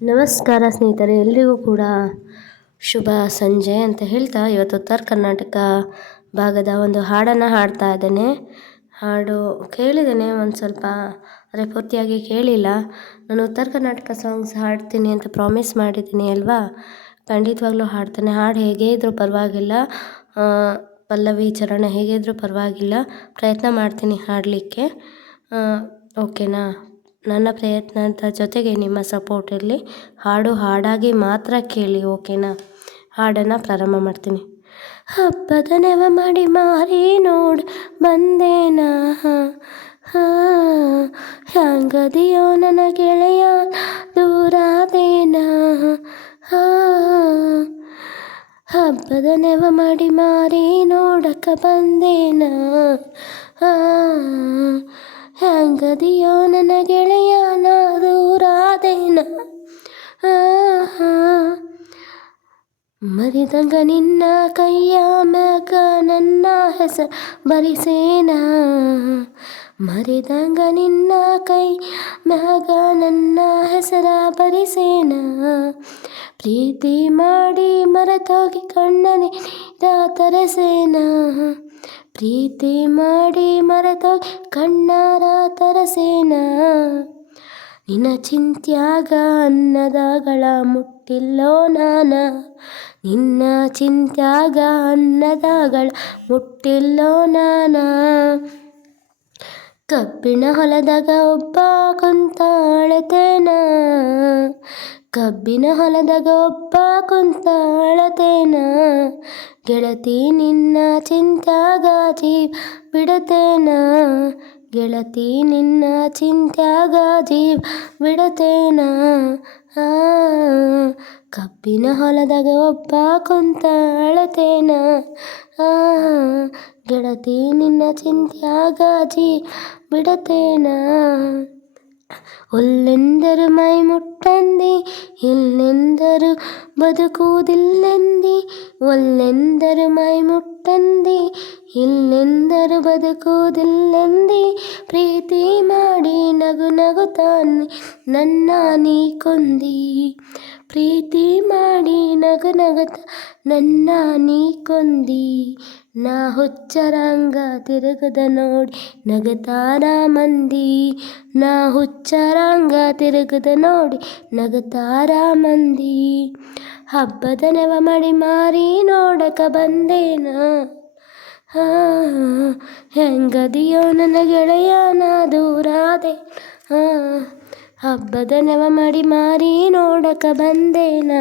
ನಮಸ್ಕಾರ ಸ್ನೇಹಿತರೆ, ಎಲ್ರಿಗೂ ಕೂಡ ಶುಭ ಸಂಜೆ ಅಂತ ಹೇಳ್ತಾ ಇವತ್ತು ಉತ್ತರ ಕರ್ನಾಟಕ ಭಾಗದ ಒಂದು ಹಾಡನ್ನು ಹಾಡ್ತಾ ಇದ್ದೇನೆ. ಹಾಡು ಕೇಳಿದ್ದೇನೆ ಒಂದು ಸ್ವಲ್ಪ, ಆದರೆ ಪೂರ್ತಿಯಾಗಿ ಕೇಳಿಲ್ಲ. ನಾನು ಉತ್ತರ ಕರ್ನಾಟಕ ಸಾಂಗ್ಸ್ ಹಾಡ್ತೀನಿ ಅಂತ ಪ್ರಾಮಿಸ್ ಮಾಡಿದ್ದೀನಿ ಅಲ್ವಾ, ಖಂಡಿತವಾಗ್ಲೂ ಹಾಡ್ತೇನೆ. ಹಾಡು ಹೇಗೆ ಇದ್ರೂ ಪರವಾಗಿಲ್ಲ, ಪಲ್ಲವಿ ಚರಣ ಹೇಗೆ ಇದ್ರೂ ಪರವಾಗಿಲ್ಲ, ಪ್ರಯತ್ನ ಮಾಡ್ತೀನಿ ಹಾಡಲಿಕ್ಕೆ. ಓಕೆನಾ? ನನ್ನ ಪ್ರಯತ್ನದ ಜೊತೆಗೆ ನಿಮ್ಮ ಸಪೋರ್ಟ್ ಇರಲಿ. ಹಾಡು ಹಾಡಾಗಿ ಮಾತ್ರ ಕೇಳಿ, ಓಕೆನಾ? ಹಾಡನ್ನು ಪ್ರಾರಂಭ ಮಾಡ್ತೀನಿ. ಹಬ್ಬದ ನೆವ ಮಾಡಿ ಮಾರಿ ನೋಡ್ ಬಂದೇನ, ಹ್ಯಾಂಗದಿಯೋ ನನ್ನ ಗೆಳೆಯ ದೂರಾದೇನ. ಹಬ್ಬದ ನೆವ ಮಾಡಿ ಮಾರಿ ನೋಡಕ ಬಂದೇನ, ಹ್ಯಾಂಗದಿಯೋ ನನ್ನ ಗೆಳೆಯ ನಾ ದೂರಾದೇನ. ಮರಿದಂಗ ನಿನ್ನ ಕೈಯ ಮ್ಯಾಗ ನನ್ನ ಹೆಸರು ಬರಿಸೇನ, ಮರಿದಂಗ ನಿನ್ನ ಕೈ ಮ್ಯಾಗ ನನ್ನ ಹೆಸರ ಬರಿಸೇನ. ಪ್ರೀತಿ ಮಾಡಿ ಮರೆತೋಗಿ ಕಣ್ಣನೆ ನೀರ ತರಸೇನ, ಪ್ರೀತಿ ಮಾಡಿ ಮರೆತೋಗಿ ಕಣ್ಣಾರ ತರಸೇನ. ನಿನ್ನ ಚಿಂತ್ಯಾಗ ಅನ್ನದಾಗಳ ಮುಟ್ಟಿಲ್ಲೋ ನಾನ, ನಿನ್ನ ಚಿಂತ್ಯಾಗ ಅನ್ನದಾಗಳ ಮುಟ್ಟಿಲ್ಲೋ ನಾನ. ಕಬ್ಬಿಣ ಹೊಲದಾಗ ಒಬ್ಬ ಕುಂತ ಅಳತೇನ, ಕಬ್ಬಿನ ಹೊಲದಾಗ ಒಬ್ಬ ಕುಂತ ಅಳತೇನ. ಗೆಳತಿ ನಿನ್ನ ಚಿಂತ್ಯಾಗ ಜೀವ ಬಿಡತೇನ, ಗೆಳತಿ ನಿನ್ನ ಚಿಂತ್ಯಾಗ ಜೀವ ಬಿಡತೇನ. ಕಬ್ಬಿನ ಹೊಲದಾಗ ಒಬ್ಬ ಕುಂತ ಅಳತೇನ, ಗೆಳತಿ ನಿನ್ನ ಚಿಂತ್ಯಾಗ ಜೀವ ಬಿಡತೇನ. ಒಲ್ಲೆಂದರು ಮೈ ಮುಟ್ಟಂದಿ, ಇಲ್ಲೆಂದರು ಬದುಕುವುದಿಲ್ಲೆಂದಿ. ಒಲ್ಲೆಂದರು ಮೈ ಮುಟ್ಟಂದಿ, ಇಲ್ಲೆಂದರು ಬದುಕುವುದಿಲ್ಲೆಂದಿ. ಪ್ರೀತಿ ಮಾಡಿ ನಗು ನಗುತ್ತಾನೆ ನನ್ನ ನೀ ಕೊಂದಿ, ಪ್ರೀತಿ ಮಾಡಿ ನಗು ನಗುತ್ತ ನನ್ನ ನೀ ಕೊಂದಿ. ನಾ ಹುಚ್ಚರಂಗ ತಿರುಗದ ನೋಡಿ ನಗತಾರ ಮಂದಿ, ನಾ ಹುಚ್ಚರಂಗ ತಿರುಗದ ನೋಡಿ ನಗತಾರ ಮಂದಿ. ಹಬ್ಬದ ನೆವ ಮಾಡಿ ಮಾರಿ ನೋಡಕ ಬಂದೇನ, ಹೆಂಗದಿಯೋ ನನ್ನ ಗೆಳೆಯ ನಾ ದೂರಾದೆ. ಹಬ್ಬದ ನೆವ ಮಾಡಿ ಮಾರಿ ನೋಡಕ ಬಂದೇನ,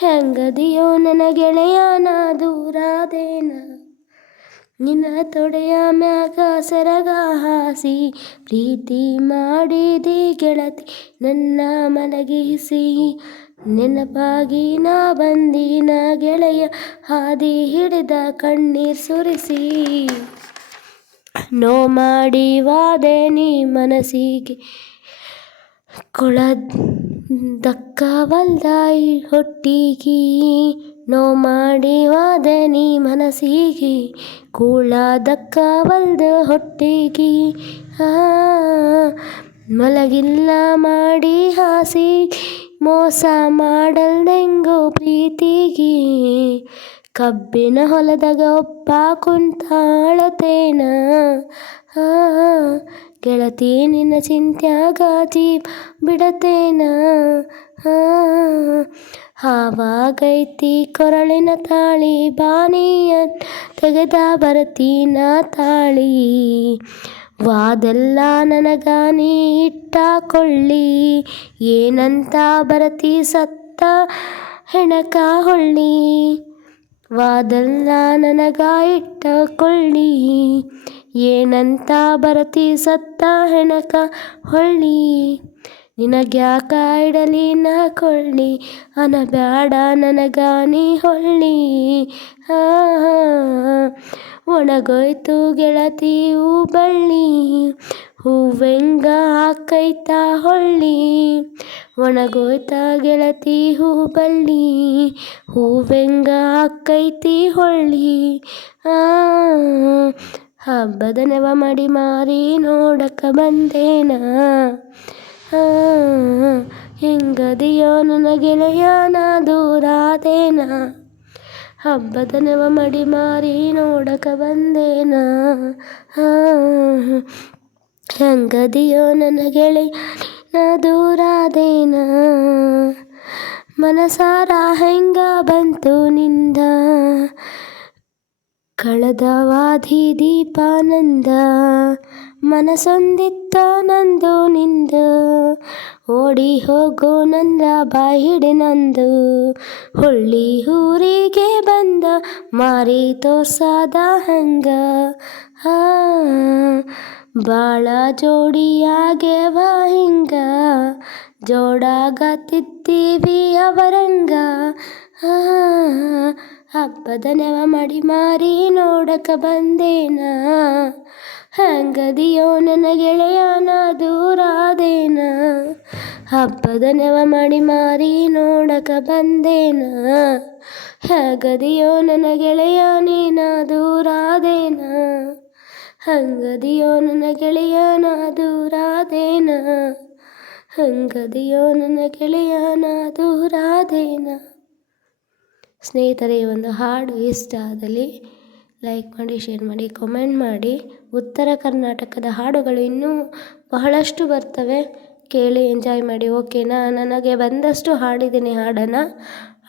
ಹೆಂಗದಿಯೋ ನನ್ನ ಗೆಳೆಯ ನಾ ದೂರಾದೇನ. ನಿನ್ನ ತೊಡೆಯ ಮ್ಯಾಗ ಸೆರಗ ಹಾಸಿ ಪ್ರೀತಿ ಮಾಡಿದಿ ಗೆಳತಿ ನನ್ನ ಮಲಗಿಸಿ. ನೆನಪಾಗಿ ನಾ ಬಂದಿನ ಗೆಳೆಯ ಹಾದಿ ಹಿಡಿದ ಕಣ್ಣೀರ್ ಸುರಿಸಿ. ನೋ ಮಾಡಿ ವಾದೆ ನೀ ಮನಸ್ಸಿಗೆ ಕೊಳದಕ್ಕವಲ್ದಾಯಿ ಹೊಟ್ಟಿಗಿ. ನೋ ಮಾಡಿ ವಾದೆ ನೀ ಮನಸ್ಸಿಗೆ ಕೂಳದಕ್ಕವಲ್ದ ಹೊಟ್ಟಿಗಿ. ಮಲಗಿಲ್ಲ ಮಾಡಿ ಹಾಸಿ ಮೋಸ ಮಾಡಲ್ದೆಂಗೋ ಪ್ರೀತಿಗಿ. ಕಬ್ಬಿನ ಹೊಲದಾಗ ಒಬ್ಬ ಕುಂತ ಅಳತೇನ, ಗೆಳತಿ ನಿನ್ನ ಚಿಂತ್ಯಾಗ ಜೀವ ಬಿಡತೇನ. ಹಾವಾಗೈತಿ ಕೊರಳಿನ ತಾಳಿ ಬಾನಿಯ ತೆಗೆದ ಬರತೀನ ತಾಳಿ. ವಾದೆಲ್ಲ ನನಗ ನೀ ಇಟ್ಟ ಕೊಳ್ಳಿ, ಏನಂತ ಬರತಿ ಸತ್ತ ಹೆಣಕ ಹೊಳ್ಳಿ. ವಾದೆಲ್ಲ ನನಗ ಇಟ್ಟ ಕೊಳ್ಳಿ, ಏನಂತ ಬರತಿ ಸತ್ತ ಹೆಣಕ ಹೊಳ್ಳಿ. ನಿನಗ್ಯಾಕ ಇಡಲಿ ನಾ ಕೊಳ್ಳಿ, ಅನಬ್ಯಾಡ ನನಗ ನೀ ಹೊಳ್ಳಿ. ಒಣಗೋಯ್ತು ಗೆಳತಿ ಹೂ ಬಳ್ಳಿ, ಹೂವೆಂಗ ಹಾಕೈತ ಹೊಳ್ಳಿ. ಒಣಗೋಯ್ತ ಗೆಳತಿ ಹೂ ಬಳ್ಳಿ, ಹೂವೆಂಗ ಹಾಕೈತಿ ಹೊಳ್ಳಿ. ಹಬ್ಬದ ನೆವ ಮಾಡಿ ಮಾರಿ ನೋಡಕ ಬಂದೇನ, ಹೆಂಗ ಹೆಂಗದಿಯೋ ನನ್ನ ಗೆಳೆಯನ ದೂರಾದೇನ, ಹಬ್ಬದ ನೆವ ಮಡಿ ಮಾರಿ ನೋಡಕ ಬಂದೇನ. ಹೆಂಗದಿಯೋ ನನ್ನ ಗೆಳೆಯನ ದೂರಾದೇನ, ಮನಸಾರ ಹೆಂಗ ಬಂತು ನಿಂದ, ಕಳೆದವಾದಿ ದೀಪಾನಂದ, ಮನಸೊಂದಿತ್ತ ನಂದು ನಿಂದು, ಓಡಿ ಹೋಗೋ ನಂದ ಬಾಯಿ ಹಿಡಿ ನಂದು, ಹುಳ್ಳಿ ಊರಿಗೆ ಬಂದ ಮಾರಿ ತೋರ್ಸಾದ ಹಂಗ. ಬಾಳ ಜೋಡಿಯಾಗ್ಯವ ಹಿಂಗ, ಜೋಡಾಗತ್ತಿದ್ದೀವಿ ಅವರಂಗ. ಹಬ್ಬದ ನೆವ ಮಡಿ ಮಾರಿ ನೋಡಕ ಬಂದೇನ, ಹೆಂಗದಿಯೋ ನನ್ನ ಗೆಳೆಯನ ದೂರಾದೇನ, ಹಬ್ಬದ ನೆವ ಮಡಿ ಮಾರಿ ನೋಡಕ ಬಂದೇನ, ಹೆಂಗದಿಯೋ ನನ್ನ ಗೆಳೆಯ ನೀನ ದೂರಾದೇನ, ಹೆಂಗದಿಯೋ ನನ್ನ ಗೆಳೆಯನ ದೂರಾದೇನ, ಹೆಂಗದಿಯೋ ನನ್ನ ಗೆಳೆಯನ ದೂರಾದೇನ. ಸ್ನೇಹಿತರೆ, ಈ ಒಂದು ಹಾಡು ಇಷ್ಟ ಆದಲ್ಲಿ ಲೈಕ್ ಮಾಡಿ, ಶೇರ್ ಮಾಡಿ, ಕಾಮೆಂಟ್ ಮಾಡಿ. ಉತ್ತರ ಕರ್ನಾಟಕದ ಹಾಡುಗಳು ಇನ್ನೂ ಬಹಳಷ್ಟು ಬರ್ತವೆ, ಕೇಳಿ ಎಂಜಾಯ್ ಮಾಡಿ. ಓಕೆನಾ? ನನಗೆ ಬಂದಷ್ಟು ಹಾಡಿದ್ದೀನಿ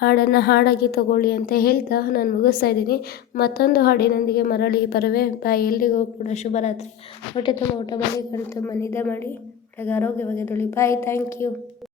ಹಾಡನ್ನು ಹಾಡಾಗಿ ತಗೊಳ್ಳಿ ಅಂತ ಹೇಳ್ತಾ ನಾನು ಮುಗಿಸ್ತಾ ಇದ್ದೀನಿ. ಮತ್ತೊಂದು ಹಾಡಿನೊಂದಿಗೆ ಮರಳಿ ಬರುವೆ. ಬಾಯ್. ಎಲ್ರಿಗೂ ಕೂಡ ಶುಭರಾತ್ರಿ. ಹೊಟ್ಟೆ ತುಂಬ ಊಟ ಮಾಡಿ, ಕಣ್ಣು ತುಂಬ ನಿದ್ದೆ ಮಾಡಿ, ಆರೋಗ್ಯವಾಗಿ ಬಾಯ್. Thank you.